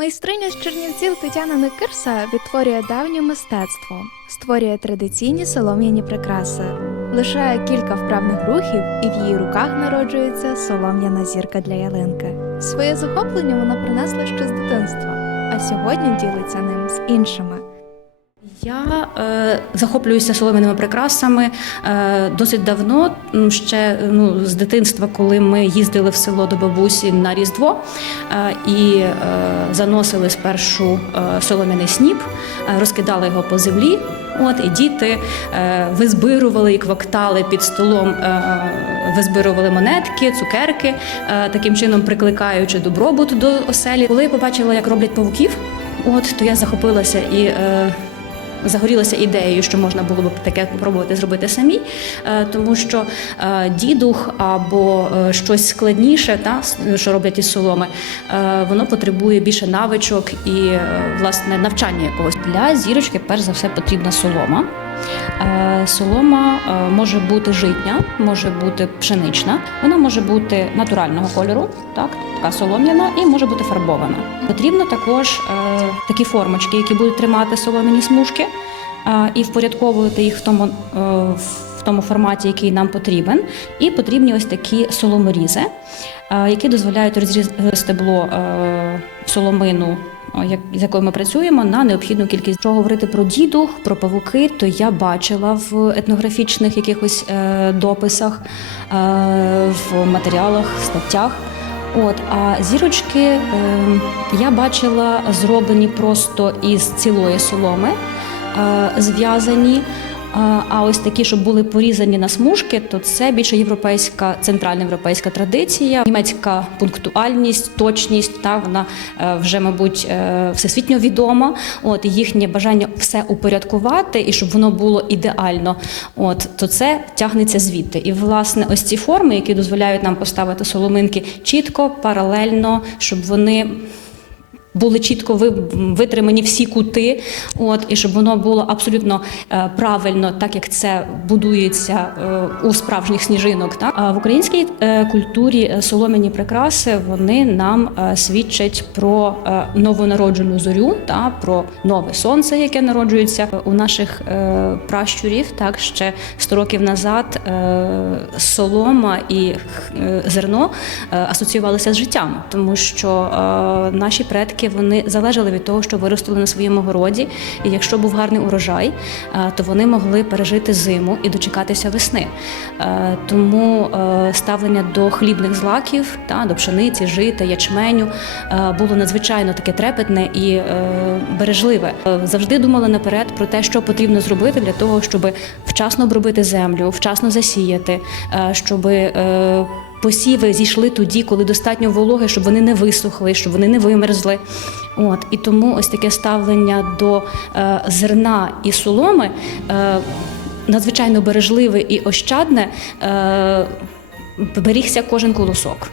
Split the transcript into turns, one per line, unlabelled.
Майстриня з Чернівців Тетяна Никирса відтворює давнє мистецтво, створює традиційні солом'яні прикраси. лишає кілька вправних рухів, і в її руках народжується солом'яна зірка для ялинки. Своє захоплення вона принесла ще з дитинства, а сьогодні ділиться ним з іншими.
Я е, захоплююся солом'яними прикрасами е, досить давно, ще ну, з дитинства, коли ми їздили в село до бабусі на Різдво е, і е, заносили спершу е, солом'яний сніп, е, розкидали його по землі. От і діти е, визбирували і квактали під столом, е, визбирували монетки, цукерки, е, таким чином прикликаючи добробут до оселі. Коли я побачила, як роблять павуків, от то я захопилася і. Е, загорілася ідеєю, що можна було б таке спробувати зробити самі, е, тому що е, дідух або е, щось складніше, та що роблять із соломи, воно потребує більше навичок і власне навчання якогось. Для зірочки, перш за все, потрібна солома. Е, Солома е, може бути житня, може бути пшенична, вона може бути натурального кольору, так така солом'яна, і може бути фарбована. Потрібно також е, такі формочки, які будуть тримати солом'яні смужки і впорядковувати їх в тому. в тому форматі, який нам потрібен, і потрібні ось такі соломорізи, які дозволяють розрізати стебло соломину з якою ми працюємо на необхідну кількість. Що говорити про дідух, про павуки, то я бачила в етнографічних якихось е, дописах, е, в матеріалах, статтях. От, а зірочки е, я бачила зроблені просто із цілої соломи, е, зв'язані. А ось такі, щоб були порізані на смужки, то це більше європейська центральна європейська традиція, німецька пунктуальність, точність. Та вона е, вже, мабуть, е, всесвітньо відома. От їхнє бажання все упорядкувати і щоб воно було ідеально. От то це тягнеться звідти. І власне, ось ці форми, які дозволяють нам поставити соломинки чітко, паралельно, щоб вони були чітко витримані всі кути, от і щоб воно було абсолютно е, правильно, так як це будується е, у справжніх сніжинок. Так а в українській е, культурі солом'яні прикраси вони нам свідчать про новонароджену зорю, та про нове сонце, яке народжується у наших пращурів. Так ще 100 років назад солома і зерно асоціювалися з життям, тому що наші предки вони залежали від того, що виростили на своєму городі. І якщо був гарний урожай, е, то вони могли пережити зиму і дочекатися весни. Е, Тому е, ставлення до хлібних злаків, та до пшениці, жита, ячменю було надзвичайно таке трепетне і бережливе. Завжди думали наперед про те, що потрібно зробити для того, щоб вчасно обробити землю, вчасно засіяти, щоб посіви зійшли тоді, коли достатньо вологи, щоб вони не висохли, щоб вони не вимерзли. От і тому ось таке ставлення до е, зерна і соломи е, надзвичайно бережливе і ощадне. Е, Берігся кожен колосок.